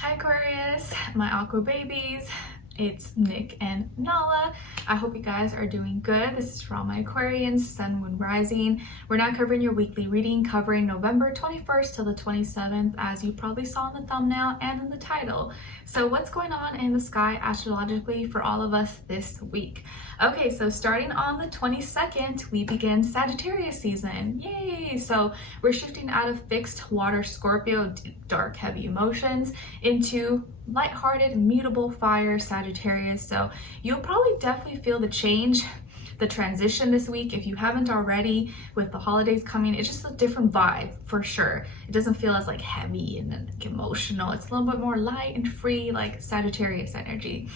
Hi Aquarius, my aqua babies. It's Nick and Nala. I hope you guys are doing good. This is for all my Aquarians, Sun, Moon, Rising. We're now covering your weekly reading, covering November 21st till the 27th, as you probably saw in the thumbnail and in the title. So what's going on in the sky astrologically for all of us this week? Okay, so starting on the 22nd, we begin Sagittarius season. Yay! So we're shifting out of fixed water Scorpio, dark, heavy emotions, into lighthearted, mutable fire Sagittarius. So you'll probably definitely feel the change, the transition this week. If you haven't already, with the holidays coming, it's just a different vibe for sure. It doesn't feel as like heavy and like emotional. It's a little bit more light and free, like Sagittarius energy.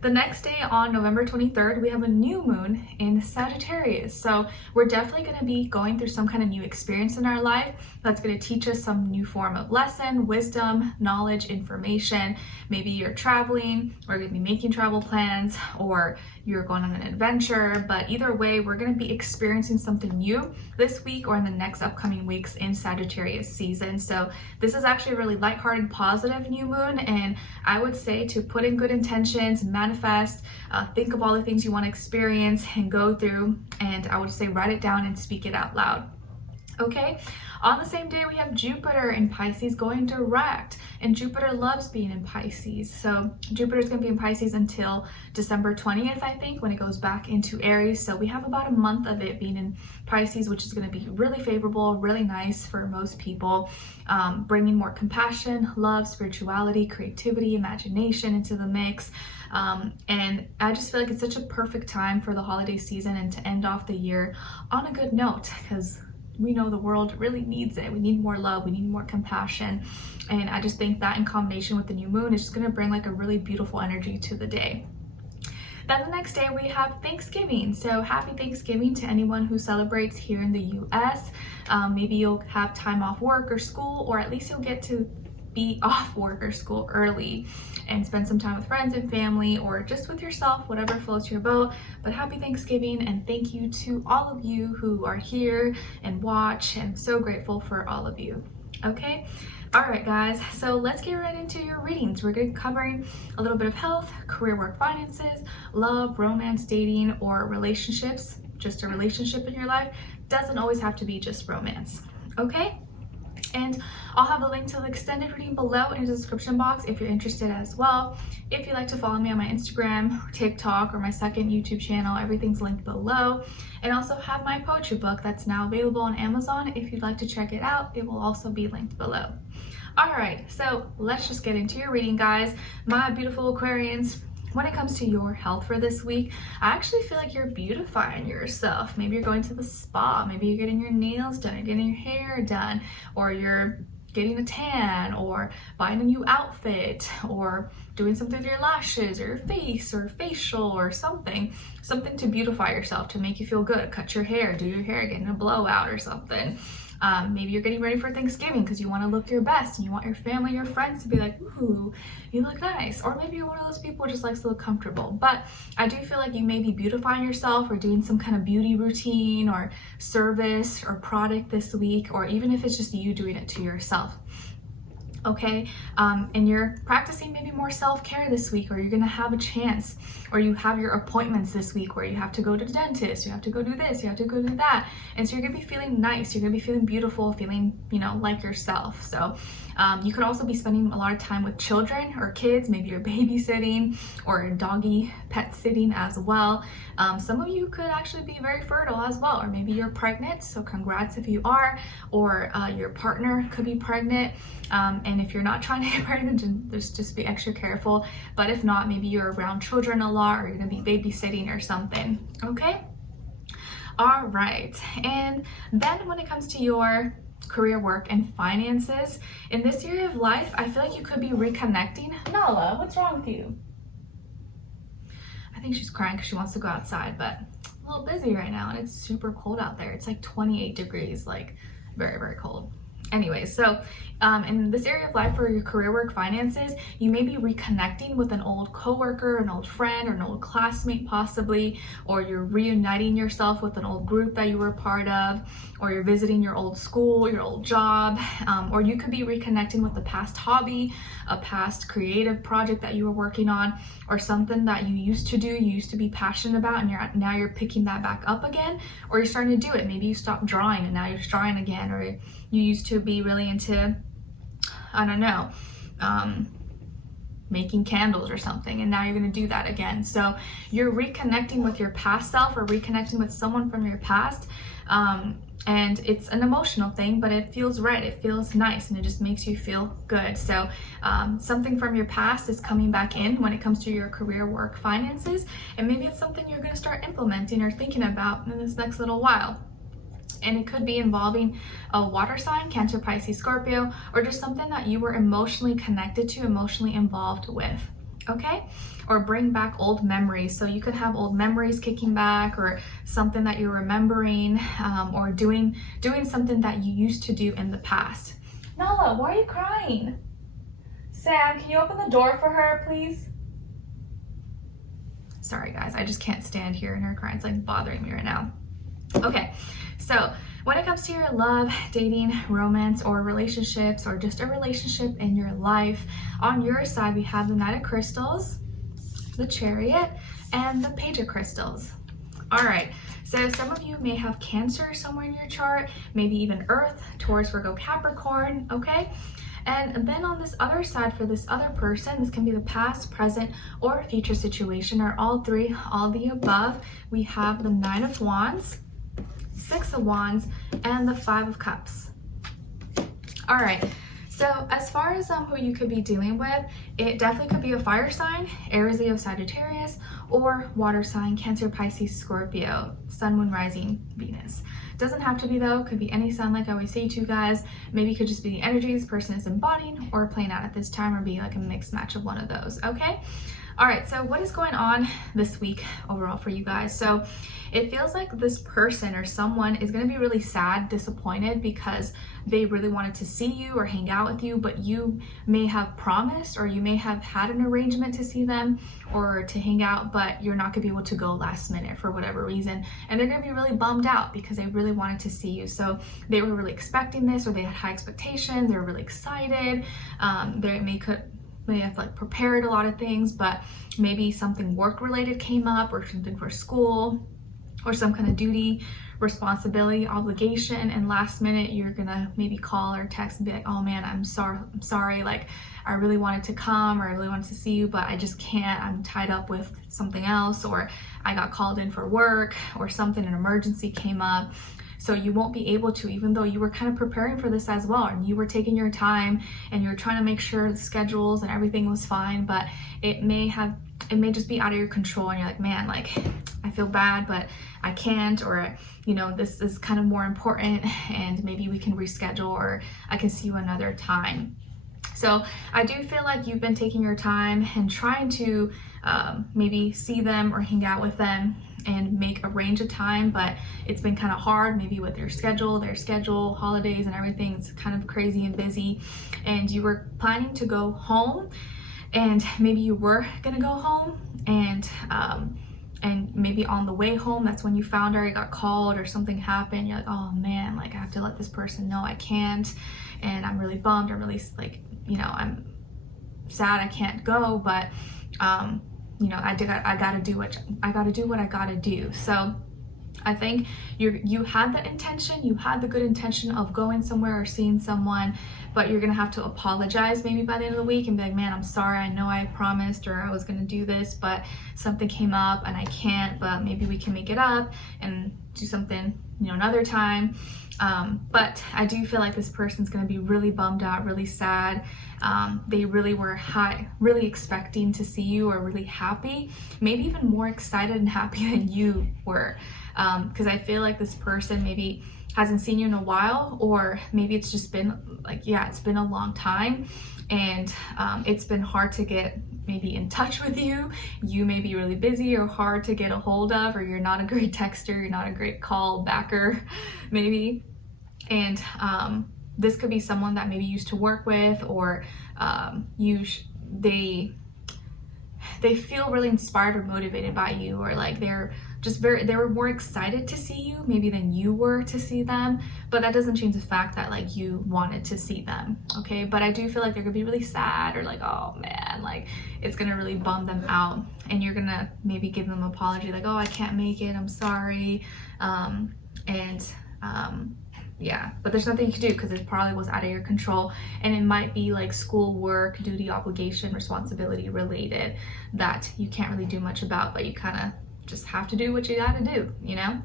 The next day on November 23rd, we have a new moon in Sagittarius. So we're definitely going to be going through some kind of new experience in our life that's going to teach us some new form of lesson, wisdom, knowledge, information. Maybe you're traveling, or going to be making travel plans, or you're going on an adventure. But either way, we're going to be experiencing something new this week or in the next upcoming weeks in Sagittarius season. So this is actually a really lighthearted, positive new moon. And I would say to put in good intentions, manifest, think of all the things you want to experience and go through, and I would say write it down and speak it out loud. Okay, on the same day we have Jupiter in Pisces going direct, and Jupiter loves being in Pisces. So Jupiter is going to be in Pisces until December 20th, I think, when it goes back into Aries. So we have about a month of it being in Pisces, which is going to be really favorable, really nice for most people, bringing more compassion, love, spirituality, creativity, imagination into the mix. And I just feel like it's such a perfect time for the holiday season and to end off the year on a good note, because we know the world really needs it. We need more love, we need more compassion. And I just think that in combination with the new moon is just going to bring like a really beautiful energy to the day. Then the next day we have Thanksgiving. So happy Thanksgiving to anyone who celebrates here in the US. Maybe you'll have time off work or school, or at least you'll get to be off work or school early and spend some time with friends and family, or just with yourself, whatever floats your boat. But happy Thanksgiving, and thank you to all of you who are here and watch. I'm so grateful for all of you. Okay, all right guys, so let's get right into your readings. We're going to be covering a little bit of health, career, work, finances, love, romance, dating, or relationships. Just a relationship in your life doesn't always have to be just romance. Okay, and I'll have a link to the extended reading below in the description box if you're interested as well. If you'd like to follow me on my Instagram, or TikTok, or my second YouTube channel, everything's linked below. And also have my poetry book that's now available on Amazon. If you'd like to check it out, it will also be linked below. All right, so let's just get into your reading, guys. My beautiful Aquarians, when it comes to your health for this week, I actually feel like you're beautifying yourself. Maybe you're going to the spa, maybe you're getting your nails done, you're getting your hair done, or you're getting a tan, or buying a new outfit, or doing something with your lashes or your face or facial or something to beautify yourself, to make you feel good. Cut your hair, do your hair, getting a blowout or something. Maybe you're getting ready for Thanksgiving because you want to look your best and you want your family, your friends to be like, ooh, you look nice. Or maybe you're one of those people who just likes to look comfortable. But I do feel like you may be beautifying yourself or doing some kind of beauty routine or service or product this week, or even if it's just you doing it to yourself. Okay, and you're practicing maybe more self-care this week, or you're gonna have a chance, or you have your appointments this week where you have to go to the dentist, you have to go do this, you have to go do that, and so you're gonna be feeling nice, you're gonna be feeling beautiful, feeling, you know, like yourself. So you could also be spending a lot of time with children or kids. Maybe you're babysitting or doggy pet sitting as well. Some of you could actually be very fertile as well, or maybe you're pregnant, so congrats if you are, or your partner could be pregnant. And if you're not trying to get pregnant, just be extra careful. But if not, maybe you're around children a lot, or you're gonna be babysitting or something. Okay, all right. And then when it comes to your career, work, and finances in this area of life, I feel like you could be reconnecting. Nala, what's wrong with you? I think she's crying because she wants to go outside, but I'm a little busy right now and it's super cold out there. It's like 28 degrees, like very, very cold. Anyways, so in this area of life for your career, work, finances, you may be reconnecting with an old coworker, an old friend, or an old classmate possibly, or you're reuniting yourself with an old group that you were a part of, or you're visiting your old school, your old job, or you could be reconnecting with a past hobby, a past creative project that you were working on, or something that you used to do, you used to be passionate about, and now you're picking that back up again, or you're starting to do it. Maybe you stopped drawing and now you're drawing again, or you used to be really into, I don't know, making candles or something, and now you're going to do that again. So you're reconnecting with your past self or reconnecting with someone from your past, and it's an emotional thing, but it feels right, it feels nice, and it just makes you feel good. So something from your past is coming back in when it comes to your career, work, finances, and maybe it's something you're going to start implementing or thinking about in this next little while. And it could be involving a water sign, Cancer, Pisces, Scorpio, or just something that you were emotionally connected to, emotionally involved with, okay? Or bring back old memories. So you could have old memories kicking back, or something that you're remembering, or doing something that you used to do in the past. Nala, why are you crying? Sam, can you open the door for her, please? Sorry guys, I just can't stand hearing her crying. It's like bothering me right now. Okay, so when it comes to your love, dating, romance, or relationships, or just a relationship in your life, on your side we have the Knight of Crystals, the Chariot, and the Page of Crystals. All right, so some of you may have Cancer somewhere in your chart, maybe even Earth, Taurus, Virgo, Capricorn, okay? And then on this other side, for this other person, this can be the past, present, or future situation, or all three, all the above. We have the Nine of Wands, Six of Wands, and the Five of Cups. All right, so as far as who you could be dealing with, it definitely could be a fire sign, Aries, Leo, Sagittarius, or water sign, Cancer, Pisces, Scorpio, Sun, Moon, Rising, Venus. Doesn't have to be though, could be any sign, like I always say to you guys. Maybe it could just be the energy this person is embodying or playing out at this time, or be like a mixed match of one of those, okay? All right, so what is going on this week overall for you guys? So it feels like this person or someone is going to be really sad, disappointed, because they really wanted to see you or hang out with you, but you may have promised, or you may have had an arrangement to see them or to hang out, but you're not going to be able to go last minute for whatever reason, and they're going to be really bummed out because they really wanted to see you. So they were really expecting this, or they had high expectations, they were really excited. They have like prepared a lot of things, but maybe something work related came up, or something for school, or some kind of duty, responsibility, obligation, and last minute you're gonna maybe call or text and be like, oh man, I'm sorry, like I really wanted to come, or I really wanted to see you, but I just can't, I'm tied up with something else, or I got called in for work, or something, an emergency came up. So you won't be able to, even though you were kind of preparing for this as well, and you were taking your time and you're trying to make sure the schedules and everything was fine, but it may just be out of your control, and you're like, man, like I feel bad, but I can't, or you know, this is kind of more important, and maybe we can reschedule, or I can see you another time. So I do feel like you've been taking your time and trying to maybe see them or hang out with them and make a range of time, but it's been kind of hard, maybe with your schedule, their schedule, holidays and everything. It's kind of crazy and busy, and you were planning to go home, and maybe you were gonna go home, and maybe on the way home, that's when you found her, you got called or something happened. You're like, oh man, like I have to let this person know I can't, and I'm really bummed, I'm really like, you know, I'm sad I can't go, but you know, I gotta do what I gotta do. So I think you had the intention, you had the good intention of going somewhere or seeing someone, but you're gonna have to apologize maybe by the end of the week and be like, man, I'm sorry, I know I promised, or I was gonna do this, but something came up and I can't, but maybe we can make it up and do something, you know, another time. But I do feel like this person's gonna be really bummed out, really sad. They really were really expecting to see you, or really happy, maybe even more excited and happy than you were. Because I feel like this person maybe hasn't seen you in a while, or maybe it's just been like, yeah, it's been a long time, and it's been hard to get maybe in touch with you. You may be really busy or hard to get a hold of, or you're not a great texter, you're not a great call backer maybe. And this could be someone that maybe you used to work with, or they feel really inspired or motivated by you, or like they were more excited to see you maybe than you were to see them. But that doesn't change the fact that like you wanted to see them, okay? But I do feel like they're gonna be really sad, or like, oh man, like it's gonna really bum them out, and you're gonna maybe give them an apology like, oh, I can't make it, I'm sorry. Yeah, but there's nothing you can do because it probably was out of your control, and it might be like school, work, duty, obligation, responsibility related that you can't really do much about, but you kind of just have to do what you gotta do, you know?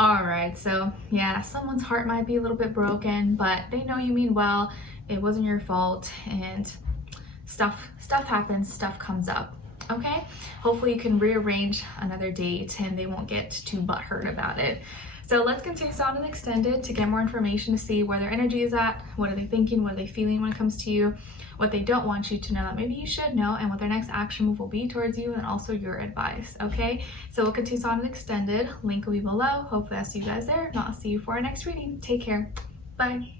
All right, so yeah, someone's heart might be a little bit broken, but they know you mean well. It wasn't your fault, and stuff happens, stuff comes up. Okay, hopefully you can rearrange another date and they won't get too butthurt about it. So let's continue on and extended to get more information to see where their energy is at, what are they thinking, what are they feeling when it comes to you, what they don't want you to know that maybe you should know, and what their next action move will be towards you, and also your advice, okay? So we'll continue on and extended. Link will be below. Hopefully I'll see you guys there. If not, I'll see you for our next reading. Take care. Bye.